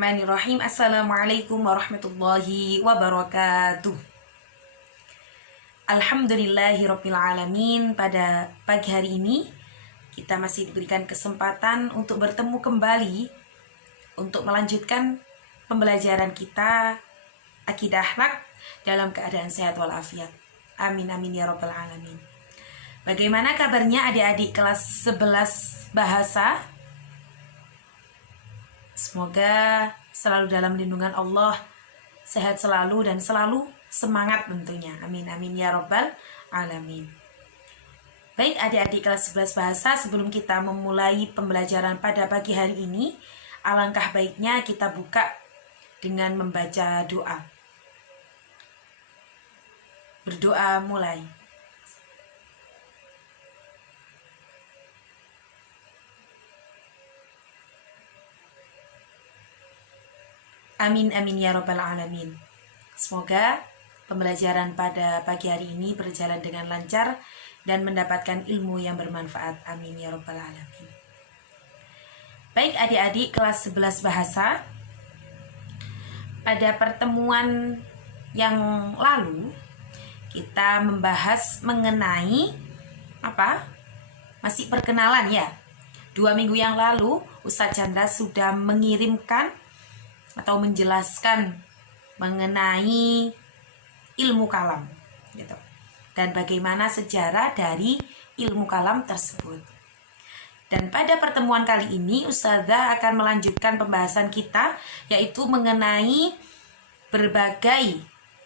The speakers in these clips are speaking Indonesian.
Bismillahirrahmanirrahim. Assalamualaikum warahmatullahi wabarakatuh. Alhamdulillahirrabbilalamin. Pada pagi hari ini kita masih diberikan kesempatan untuk bertemu kembali untuk melanjutkan pembelajaran kita akidah akhlak dalam keadaan sehat walafiat. Amin amin ya rabbal alamin. Bagaimana kabarnya adik-adik kelas 11 bahasa? Semoga selalu dalam lindungan Allah, sehat selalu dan selalu semangat tentunya. Amin amin ya rabbal alamin. Baik adik-adik kelas 11 bahasa, sebelum kita memulai pembelajaran pada pagi hari ini, alangkah baiknya kita buka dengan membaca doa. Berdoa mulai. Amin amin ya rabbal alamin. Semoga pembelajaran pada pagi hari ini berjalan dengan lancar dan mendapatkan ilmu yang bermanfaat. Amin ya rabbal alamin. Baik adik-adik kelas 11 bahasa, pada pertemuan yang lalu kita membahas mengenai apa? Masih perkenalan ya. 2 minggu yang lalu Ustadz Chandra sudah mengirimkan atau menjelaskan mengenai ilmu kalam gitu, dan bagaimana sejarah dari ilmu kalam tersebut. Dan pada pertemuan kali ini Ustazah akan melanjutkan pembahasan kita, yaitu mengenai berbagai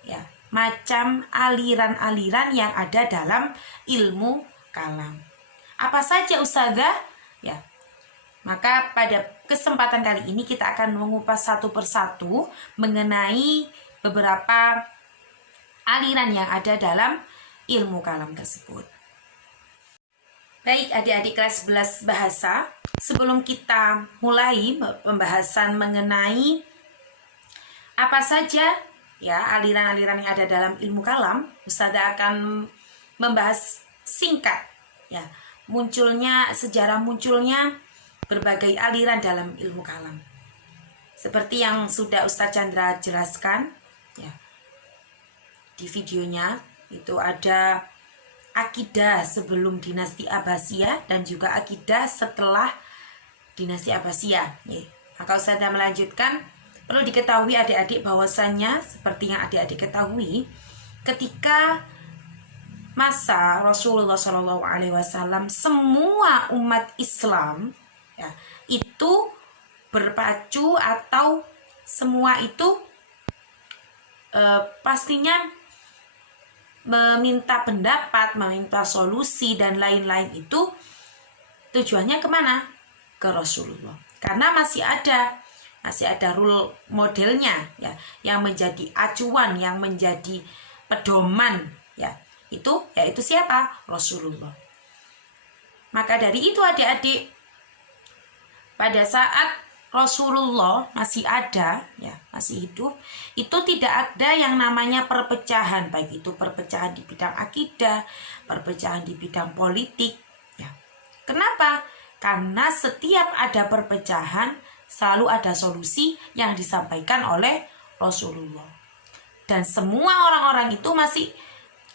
ya macam aliran-aliran yang ada dalam ilmu kalam. Apa saja Ustazah? Ya, maka pada kesempatan kali ini kita akan mengupas satu persatu mengenai beberapa aliran yang ada dalam ilmu kalam tersebut. Baik adik-adik kelas 11 bahasa, sebelum kita mulai pembahasan mengenai apa saja ya aliran-aliran yang ada dalam ilmu kalam, Ustazah akan membahas singkat ya sejarah munculnya berbagai aliran dalam ilmu kalam. Seperti yang sudah Ustadz Chandra jelaskan ya di videonya, itu ada akidah sebelum dinasti Abbasiyah dan juga akidah setelah dinasti Abbasiyah ya. Maka Ustazah melanjutkan, perlu diketahui adik-adik bahwasannya seperti yang adik-adik ketahui, ketika masa Rasulullah SAW semua umat Islam ya, itu berpacu atau semua itu pastinya meminta pendapat, meminta solusi dan lain-lain, itu tujuannya kemana? Ke Rasulullah. Karena masih ada rule modelnya ya, yang menjadi acuan, yang menjadi pedoman ya, yaitu siapa? Rasulullah. Maka dari itu adik-adik, pada saat Rasulullah masih ada, ya, masih hidup, itu tidak ada yang namanya perpecahan, baik itu perpecahan di bidang akidah, perpecahan di bidang politik. Ya. Kenapa? Karena setiap ada perpecahan, selalu ada solusi yang disampaikan oleh Rasulullah. Dan semua orang-orang itu masih,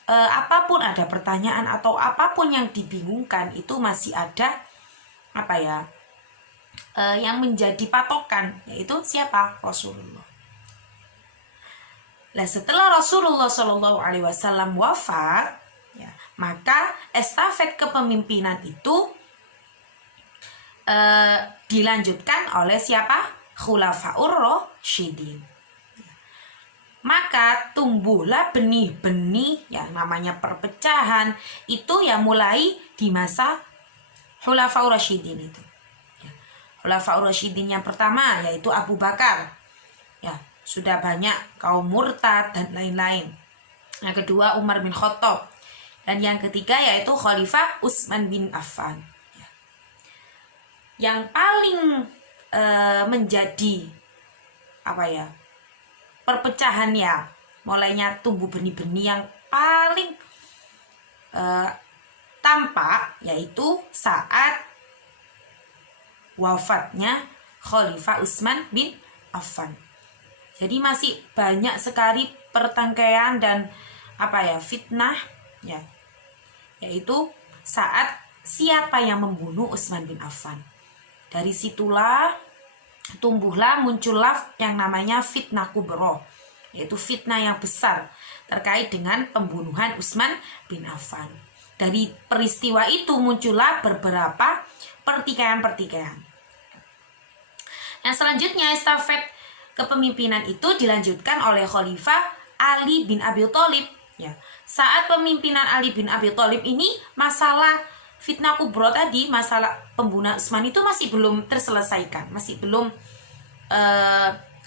apapun ada pertanyaan atau apapun yang dibingungkan, itu masih ada yang menjadi patokan, yaitu siapa? Rasulullah. Nah, setelah Rasulullah SAW wafat, ya, maka estafet kepemimpinan itu dilanjutkan oleh siapa? Khulafaur Rasyidin. Maka tumbuhlah benih-benih yang namanya perpecahan itu ya mulai di masa Khulafaur Rasyidin itu. Khulafaur Rasyidin yang pertama yaitu Abu Bakar. Ya, sudah banyak kaum murtad dan lain-lain. Yang kedua Umar bin Khattab. Dan yang ketiga yaitu Khalifah Utsman bin Affan. Ya. Yang paling menjadi perpecahan ya, mulainya tumbuh benih-benih yang paling tampak yaitu saat wafatnya Khalifah Utsman bin Affan. Jadi masih banyak sekali pertengkaran dan fitnah ya, yaitu saat siapa yang membunuh Utsman bin Affan. Dari situlah muncullah yang namanya fitnah kubro, yaitu fitnah yang besar terkait dengan pembunuhan Utsman bin Affan. Dari peristiwa itu muncullah beberapa pertikaian. Yang selanjutnya, estafet kepemimpinan itu dilanjutkan oleh Khalifah Ali bin Abi Thalib ya. Saat pemimpinan Ali bin Abi Thalib ini, masalah fitnah kubro tadi, masalah pembunuhan Utsman itu masih belum terselesaikan, masih belum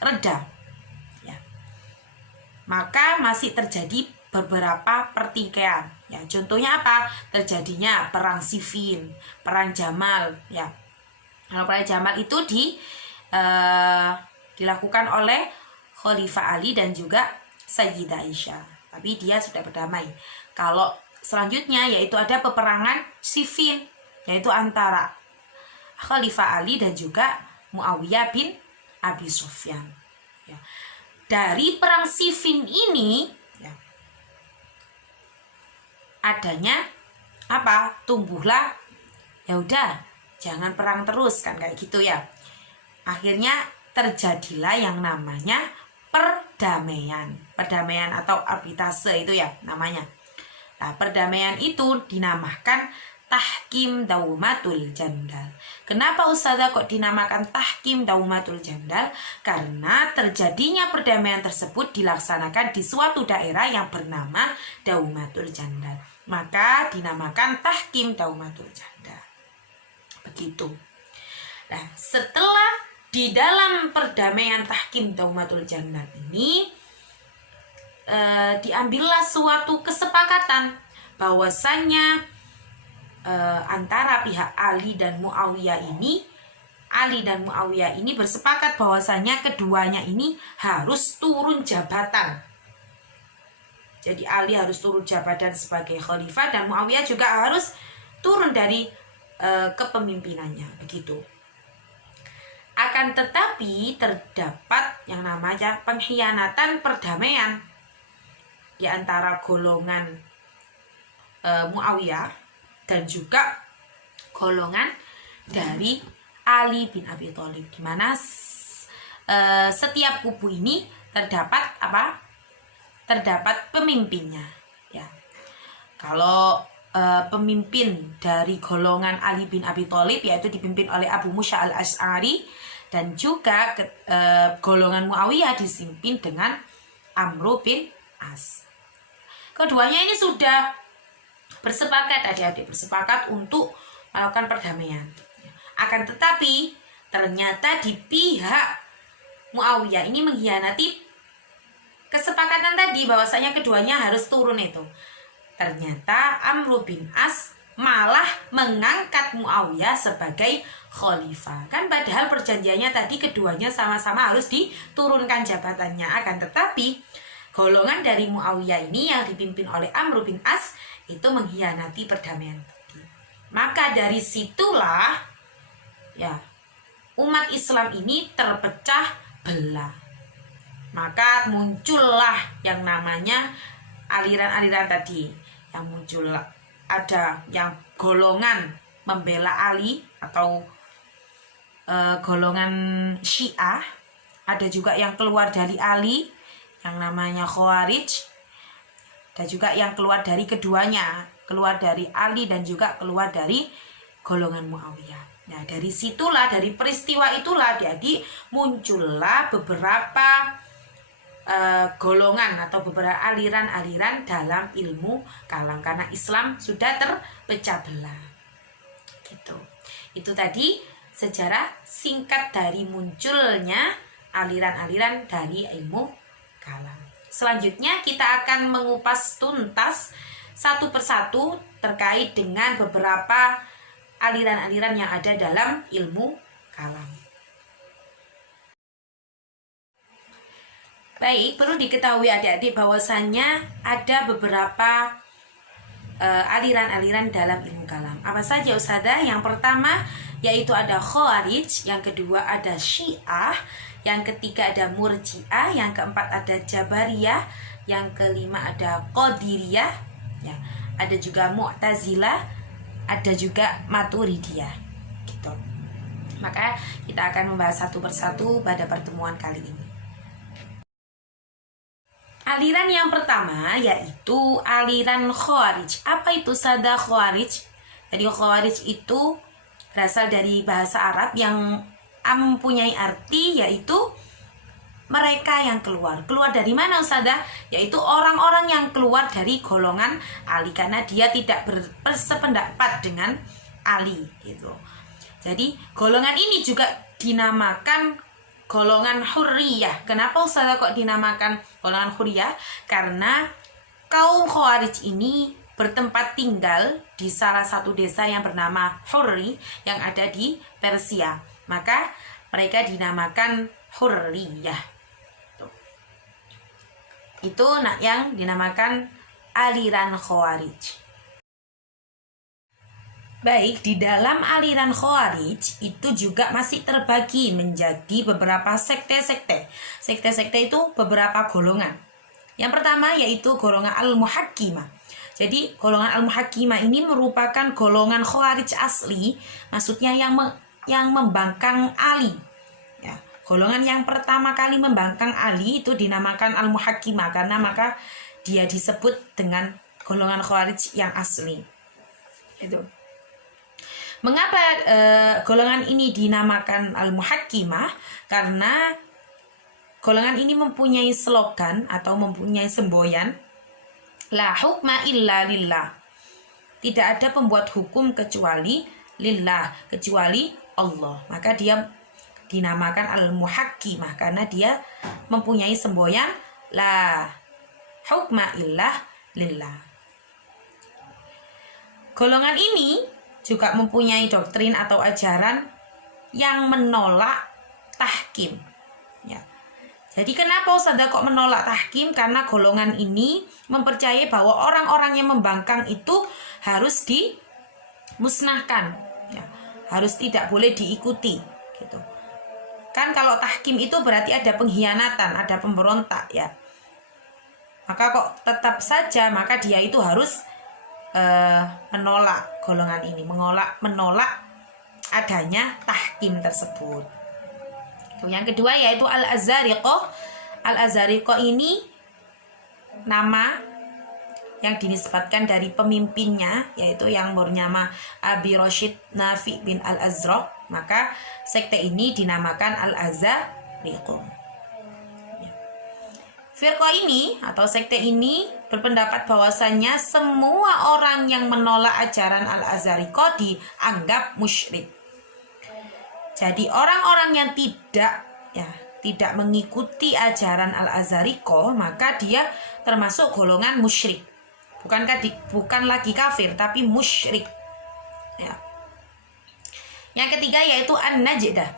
reda ya. Maka masih terjadi beberapa pertikaian ya. Contohnya apa? Terjadinya perang Siffin, perang Jamal ya. Kalau perang Jamal itu dilakukan oleh Khalifah Ali dan juga Sayyidah Aisyah, tapi dia sudah berdamai. Kalau selanjutnya yaitu ada peperangan Siffin, yaitu antara Khalifah Ali dan juga Muawiyah bin Abi Sufyan ya. Dari perang Siffin ini ya, adanya tumbuhlah ya udah jangan perang terus kan, kayak gitu ya. Akhirnya terjadilah yang namanya perdamaian atau arbitrase itu ya namanya. Nah, perdamaian itu dinamakan Tahkim Daumatul Jandal. Kenapa Ustazah kok dinamakan Tahkim Daumatul Jandal? Karena terjadinya perdamaian tersebut dilaksanakan di suatu daerah yang bernama Daumatul Jandal. Maka dinamakan Tahkim Daumatul Jandal. Begitu. Nah, setelah di dalam perdamaian Tahkim Daumatul Jandal ini diambillah suatu kesepakatan bahwasannya antara pihak Ali dan Muawiyah ini bersepakat bahwasanya keduanya ini harus turun jabatan. Jadi Ali harus turun jabatan sebagai khalifah dan Muawiyah juga harus turun dari kepemimpinannya, begitu. Akan tetapi terdapat yang namanya pengkhianatan perdamaian di antara golongan Muawiyah dan juga golongan dari Ali bin Abi Thalib, di mana setiap kubu ini terdapat pemimpinnya ya. Kalau pemimpin dari golongan Ali bin Abi Thalib yaitu dipimpin oleh Abu Musa al-Asy'ari, dan juga golongan Muawiyah dipimpin dengan Amr bin As. Keduanya ini sudah bersepakat, adik-adik bersepakat untuk melakukan perdamaian. Akan tetapi ternyata di pihak Muawiyah ini mengkhianati kesepakatan tadi bahwasanya keduanya harus turun itu. Ternyata Amr bin As malah mengangkat Muawiyah sebagai khalifah. Kan padahal perjanjiannya tadi keduanya sama-sama harus diturunkan jabatannya. Akan tetapi golongan dari Muawiyah ini yang dipimpin oleh Amr bin As itu mengkhianati perdamaian tadi. Maka dari situlah ya umat Islam ini terpecah belah. Maka muncullah yang namanya aliran-aliran tadi. Yang muncul ada yang golongan membela Ali atau golongan Syiah, ada juga yang keluar dari Ali yang namanya Khawarij, dan juga yang keluar dari keduanya, keluar dari Ali dan juga keluar dari golongan Muawiyah. Nah, dari situlah, dari peristiwa itulah jadi muncullah beberapa golongan atau beberapa aliran-aliran dalam ilmu kalam, karena Islam sudah terpecah belah. Gitu. Itu tadi sejarah singkat dari munculnya aliran-aliran dari ilmu kalam. Selanjutnya kita akan mengupas tuntas satu persatu terkait dengan beberapa aliran-aliran yang ada dalam ilmu kalam. Baik, perlu diketahui adik-adik bahwasannya ada beberapa aliran-aliran dalam ilmu kalam. Apa saja Ustazah? Yang pertama yaitu ada Khawarij, yang kedua ada Syiah, yang ketiga ada Murji'ah, yang keempat ada Jabariyah, yang kelima ada Qadiriyah, ya. Ada juga Mu'tazilah, ada juga Maturidiyah, gitu. Maka kita akan membahas satu persatu pada pertemuan kali ini. Aliran yang pertama yaitu aliran Khawarij. Apa itu sada Khawarij? Jadi Khawarij itu berasal dari bahasa Arab yang mempunyai arti yaitu mereka yang keluar. Keluar dari mana Ustazah? Yaitu orang-orang yang keluar dari golongan Ali, karena dia tidak bersependapat dengan Ali, gitu. Jadi golongan ini juga dinamakan golongan Hurriyah. Kenapa Ustazah kok dinamakan golongan Hurriyah? Karena kaum Khawarij ini bertempat tinggal di salah satu desa yang bernama Hurri yang ada di Persia. Maka mereka dinamakan Hurriyah. Itu yang dinamakan aliran Khawarij. Baik, di dalam aliran Khawarij itu juga masih terbagi menjadi beberapa sekte-sekte. Sekte-sekte itu beberapa golongan. Yang pertama yaitu golongan Al-Muhakkimah. Jadi golongan Al-Muhakkimah ini merupakan golongan Khawarij asli, maksudnya yang membangkang Ali. Ya, golongan yang pertama kali membangkang Ali itu dinamakan Al-Muhakkimah, karena maka dia disebut dengan golongan Khawarij yang asli. Itu. Mengapa golongan ini dinamakan Al-Muhakkimah? Karena golongan ini mempunyai slogan atau mempunyai semboyan, la hukma illa lillah. Tidak ada pembuat hukum kecuali lillah, kecuali Allah. Maka dia dinamakan Al-Muhakkimah karena dia mempunyai semboyan la hukma illa lillah. Golongan ini juga mempunyai doktrin atau ajaran yang menolak tahkim. Ya. Jadi kenapa Ustazah kok menolak tahkim? Karena golongan ini mempercayai bahwa orang-orang yang membangkang itu harus dimusnahkan, ya. Harus tidak boleh diikuti, gitu. Kan kalau tahkim itu berarti ada pengkhianatan, ada pemberontak, ya. Maka kok tetap saja, maka dia itu harus menolak golongan ini, menolak adanya tahkim tersebut. Yang kedua yaitu Al-Azariqah. Al-Azariqah ini nama yang dinisbatkan dari pemimpinnya, yaitu yang bernama Abi Rashid Nafi bin Al-Azraq. Maka sekte ini dinamakan Al-Azariqah. Firqah ini atau sekte ini berpendapat bahwasannya semua orang yang menolak ajaran Al-Azariqah dianggap musyrik. Jadi orang-orang yang tidak mengikuti ajaran Al-Azariqah, maka dia termasuk golongan musyrik. Bukan lagi kafir, tapi musyrik. Ya. Yang ketiga yaitu An-Najdah.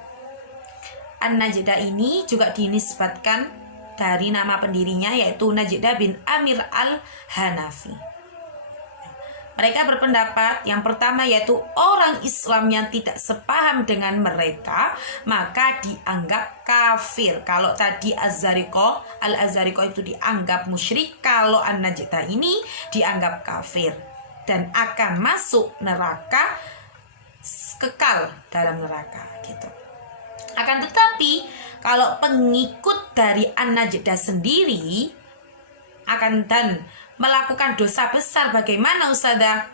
An-Najdah ini juga dinisbatkan dari nama pendirinya yaitu Najdah bin Amir al-Hanafi. Mereka berpendapat yang pertama yaitu orang Islam yang tidak sepaham dengan mereka maka dianggap kafir. Kalau tadi Al-Azariqah itu dianggap musyrik, kalau An-Najdah ini dianggap kafir dan akan masuk neraka, kekal dalam neraka, gitu. Akan tetapi kalau pengikut dari An-Najdah sendiri dan melakukan dosa besar, bagaimana Ustazah?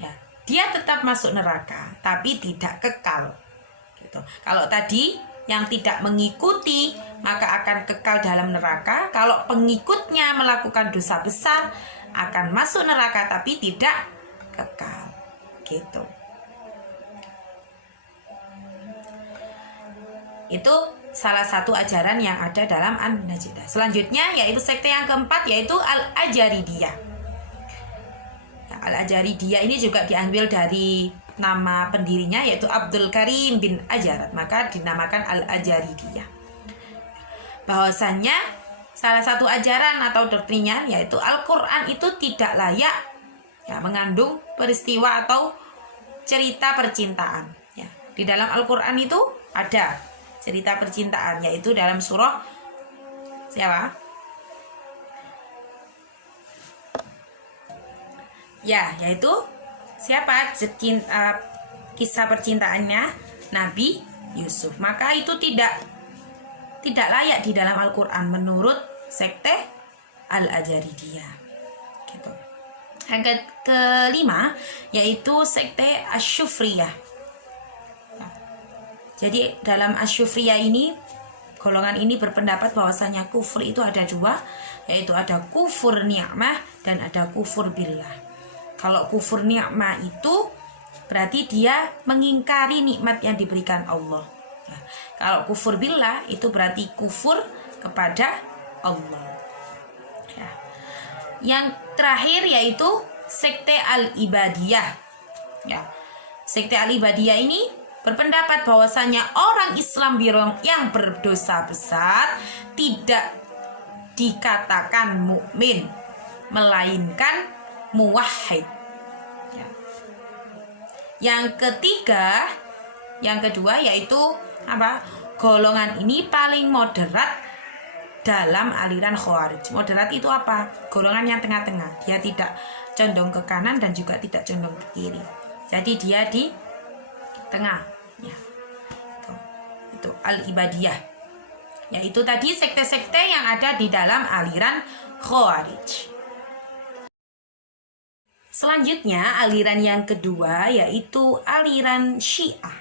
Ya, dia tetap masuk neraka tapi tidak kekal, gitu. Kalau tadi yang tidak mengikuti maka akan kekal dalam neraka, kalau pengikutnya melakukan dosa besar akan masuk neraka tapi tidak kekal, gitu. Itu salah satu ajaran yang ada dalam An-Najdah. Selanjutnya yaitu sekte yang keempat yaitu Al-Ajaridiyah. Al-Ajaridiyah ini juga diambil dari nama pendirinya yaitu Abdul Karim bin Ajarat, maka dinamakan Al-Ajaridiyah. Bahwasannya salah satu ajaran atau doktrinnya yaitu Al-Quran itu tidak layak mengandung peristiwa atau cerita percintaan. Di dalam Al-Quran itu ada cerita percintaan, yaitu dalam surah siapa? Ya, yaitu siapa? Kisah percintaannya Nabi Yusuf. Maka itu tidak layak di dalam Al-Quran menurut sekte Al-Ajaridiyah. Gitu. Yang kelima yaitu sekte Asyufriyah. Jadi dalam Asyufriyah ini, golongan ini berpendapat bahwasanya kufur itu ada dua, yaitu ada kufur ni'mah dan ada kufur billah. Kalau kufur ni'mah itu berarti dia mengingkari nikmat yang diberikan Allah. Ya. Kalau kufur billah itu berarti kufur kepada Allah. Ya. Yang terakhir yaitu sekte Al-Ibadiyah. Ya. Sekte Al-Ibadiyah ini berpendapat bahwasanya orang Islam yang berdosa besar tidak dikatakan mukmin, melainkan muwahhid. Ya. Yang kedua yaitu apa? Golongan ini paling moderat dalam aliran Khawarij. Moderat itu apa? Golongan yang tengah-tengah. Dia tidak condong ke kanan dan juga tidak condong ke kiri. Jadi dia di tengah. Ya. Itu Al-Ibadiyah. Yaitu tadi sekte-sekte yang ada di dalam aliran Khawarij. Selanjutnya aliran yang kedua yaitu aliran Syiah.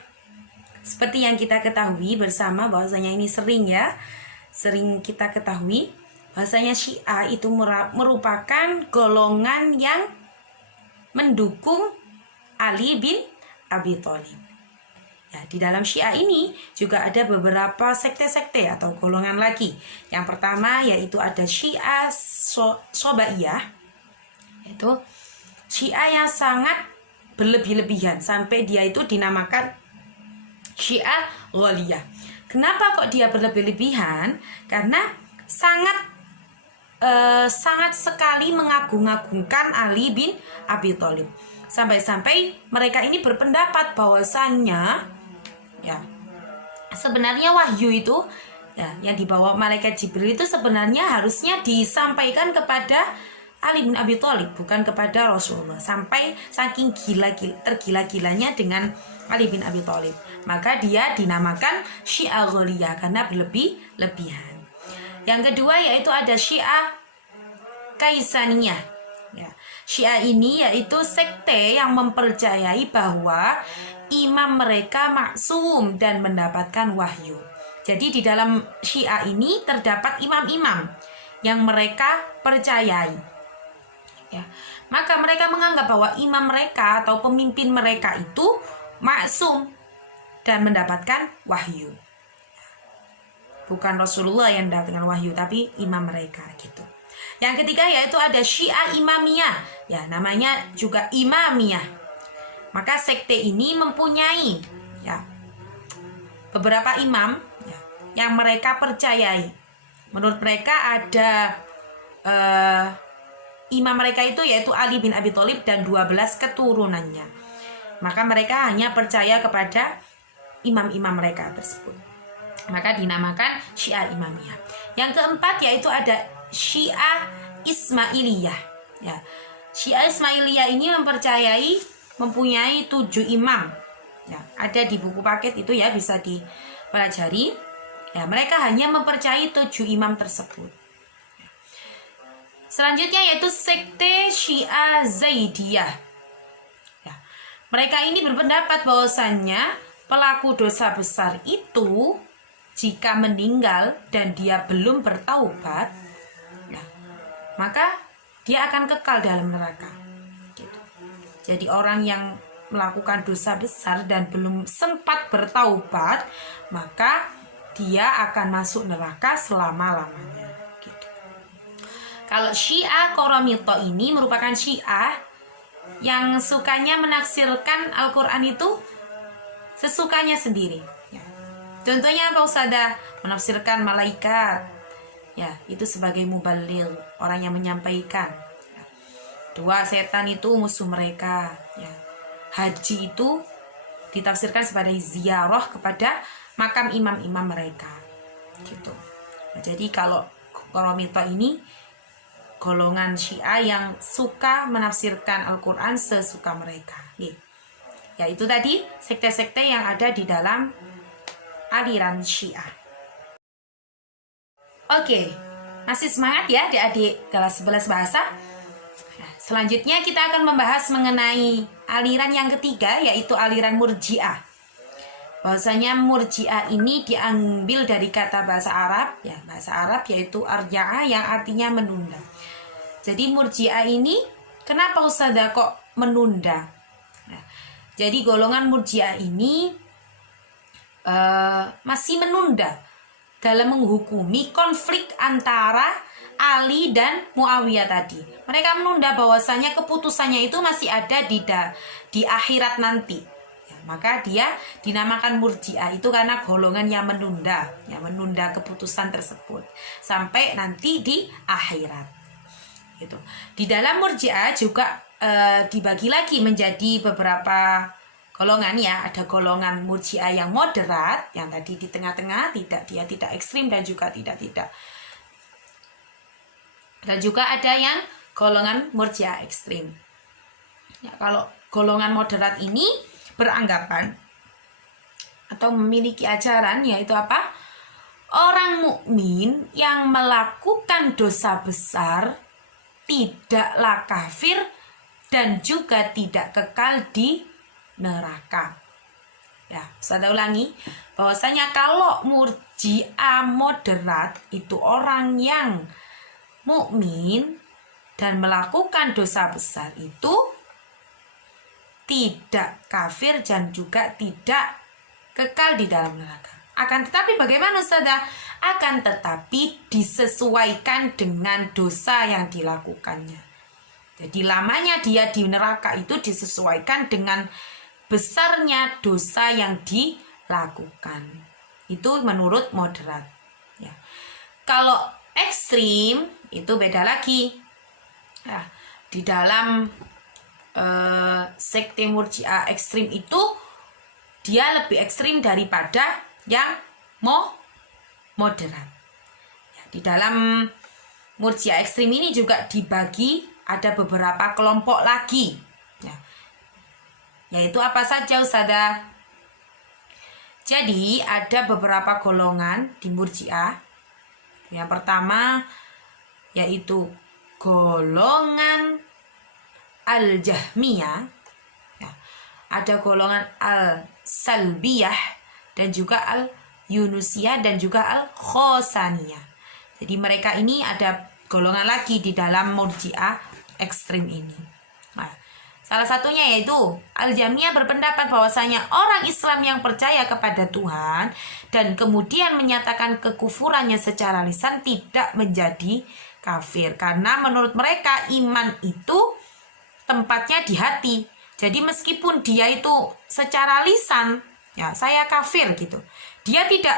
Seperti yang kita ketahui bersama bahwasanya ini sering kita ketahui bahwasanya Syiah itu merupakan golongan yang mendukung Ali bin Abi Thalib. Ya, di dalam Syiah ini juga ada beberapa sekte-sekte atau golongan lagi. Yang pertama yaitu ada Syiah Sobaiyah, yaitu Syiah yang sangat berlebih-lebihan sampai dia itu dinamakan Syiah Ghaliyah. Kenapa kok dia berlebih-lebihan? Karena sangat sekali mengagung-agungkan Ali bin Abi Thalib. Sampai-sampai mereka ini berpendapat bahwasannya ya sebenarnya wahyu itu ya yang dibawa malaikat Jibril itu sebenarnya harusnya disampaikan kepada Ali bin Abi Thalib, bukan kepada Rasulullah. Sampai saking tergila-gilanya dengan Ali bin Abi Thalib, maka dia dinamakan Syiah Ghaliyah karena berlebih-lebihan. Yang kedua yaitu ada Syiah Kaisaniyah. Ya, Syiah ini yaitu sekte yang mempercayai bahwa imam mereka maksum dan mendapatkan wahyu. Jadi di dalam Syiah ini terdapat imam-imam yang mereka percayai. Ya, maka mereka menganggap bahwa imam mereka atau pemimpin mereka itu maksum dan mendapatkan wahyu. Bukan Rasulullah yang mendapatkan wahyu, tapi imam mereka gitu. Yang ketiga yaitu ada Syiah Imamiyah. Ya, namanya juga Imamiyah. Maka sekte ini mempunyai ya beberapa imam ya, yang mereka percayai. Menurut mereka ada imam mereka itu yaitu Ali bin Abi Thalib dan 12 keturunannya. Maka mereka hanya percaya kepada imam-imam mereka tersebut. Maka dinamakan Syiah Imamiyah. Yang keempat yaitu ada Syiah Ismailiyah. Ya. Syiah Ismailiyah ini mempunyai 7 imam. Ya, ada di buku paket itu ya, bisa dipelajari. Ya, mereka hanya mempercayai 7 imam tersebut. Selanjutnya yaitu sekte Syiah Zaidiyah. Ya, mereka ini berpendapat bahwasannya pelaku dosa besar itu jika meninggal dan dia belum bertaubat, ya, maka dia akan kekal dalam neraka. Gitu. Jadi orang yang melakukan dosa besar dan belum sempat bertaubat, maka dia akan masuk neraka selama-lamanya. Kalau Syiah Qaramito ini merupakan Syiah yang sukanya menafsirkan Al-Quran itu sesukanya sendiri. Ya. Contohnya apa Ustazah? Menafsirkan malaikat. Ya, itu sebagai muballigh, orang yang menyampaikan. Ya. 2, setan itu musuh mereka. Ya. Haji itu ditafsirkan sebagai ziarah kepada makam imam-imam mereka gitu. Nah, jadi kalau Qaramita ini golongan Syiah yang suka menafsirkan Al-Quran sesuka mereka. Ya itu tadi sekte-sekte yang ada di dalam aliran Syiah. Oke, masih semangat ya adik-adik kelas 11 bahasa. Nah, selanjutnya kita akan membahas mengenai aliran yang ketiga, yaitu aliran Murji'ah. Bahwasanya Murji'ah ini diambil dari kata bahasa Arab, ya bahasa Arab yaitu arja'a yang artinya menunda. Jadi Murji'ah ini kenapa Ustazah kok menunda? Nah, jadi golongan Murji'ah ini masih menunda dalam menghukumi konflik antara Ali dan Muawiyah tadi. Mereka menunda bahwasanya keputusannya itu masih ada di akhirat nanti. Ya, maka dia dinamakan Murji'ah itu karena golongan yang menunda keputusan tersebut sampai nanti di akhirat. Gitu. Di dalam Murji'ah juga dibagi lagi menjadi beberapa golongan ya. Ada golongan Murji'ah yang moderat, yang tadi di tengah-tengah, dia tidak ekstrim dan juga tidak. Dan juga ada yang golongan Murji'ah ekstrim. Ya, kalau golongan moderat ini beranggapan atau memiliki ajaran yaitu apa? Orang mukmin yang melakukan dosa besar tidaklah kafir dan juga tidak kekal di neraka. Ya, saya ulangi bahwasanya kalau Murji'ah moderat itu orang yang mukmin dan melakukan dosa besar itu tidak kafir dan juga tidak kekal di dalam neraka. Akan tetapi bagaimana Ustazah? Akan tetapi disesuaikan dengan dosa yang dilakukannya. Jadi lamanya dia di neraka itu disesuaikan dengan besarnya dosa yang dilakukan. Itu menurut moderat. Ya. Kalau ekstrim itu beda lagi. Ya. Di dalam sekte Murji'ah ekstrim itu dia lebih ekstrim daripada yang moderat. Ya, di dalam Murji'ah ekstrim ini juga dibagi ada beberapa kelompok lagi. Ya. Yaitu apa saja Ustazah? Jadi ada beberapa golongan di Murji'ah. Yang pertama yaitu golongan Al-Jahmiyah. Ya. Ada golongan Al-Salbiyah dan juga Al-Yunusiyah dan juga Al-Khosaniyah. Jadi mereka ini ada golongan lagi di dalam Murji'ah ekstrim ini. Nah, salah satunya yaitu Al-Jahmiyah berpendapat bahwasanya orang Islam yang percaya kepada Tuhan dan kemudian menyatakan kekufurannya secara lisan tidak menjadi kafir. Karena menurut mereka iman itu tempatnya di hati. Jadi meskipun dia itu secara lisan ya saya kafir gitu, dia tidak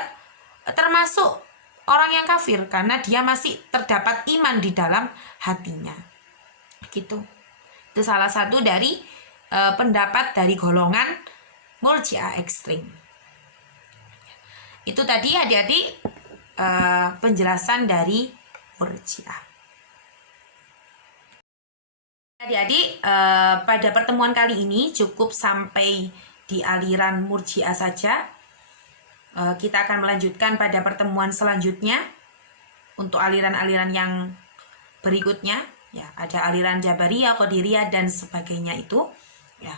termasuk orang yang kafir karena dia masih terdapat iman di dalam hatinya gitu. Itu salah satu dari pendapat dari golongan Murji'ah ekstrim. Itu tadi adik-adik penjelasan dari Murji'ah. Adik-adik pada pertemuan kali ini cukup sampai di aliran Murji'ah saja. Kita akan melanjutkan pada pertemuan selanjutnya untuk aliran-aliran yang berikutnya. Ya, ada aliran Jabariyah, Qadiriyah dan sebagainya itu. Ya,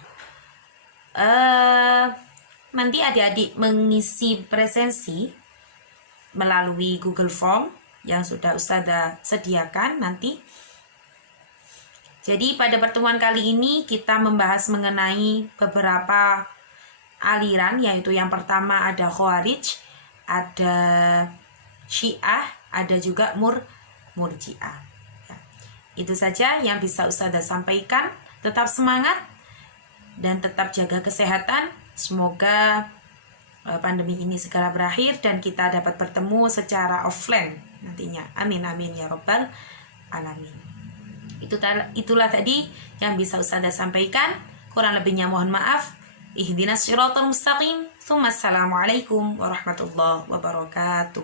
nanti adik-adik mengisi presensi melalui Google Form yang sudah Ustazah sediakan nanti. Jadi pada pertemuan kali ini kita membahas mengenai beberapa aliran, yaitu yang pertama ada Khawarij, ada Syiah, ada juga Murji'ah. Ya. Itu saja yang bisa Ustazah sampaikan. Tetap semangat dan tetap jaga kesehatan. Semoga pandemi ini segera berakhir dan kita dapat bertemu secara offline nantinya. Amin amin ya robbal alamin. Itulah tadi yang bisa Ustazah sampaikan. Kurang lebihnya mohon maaf. Ihdinas siratal mustaqim. Assalamualaikum warahmatullahi wabarakatuh.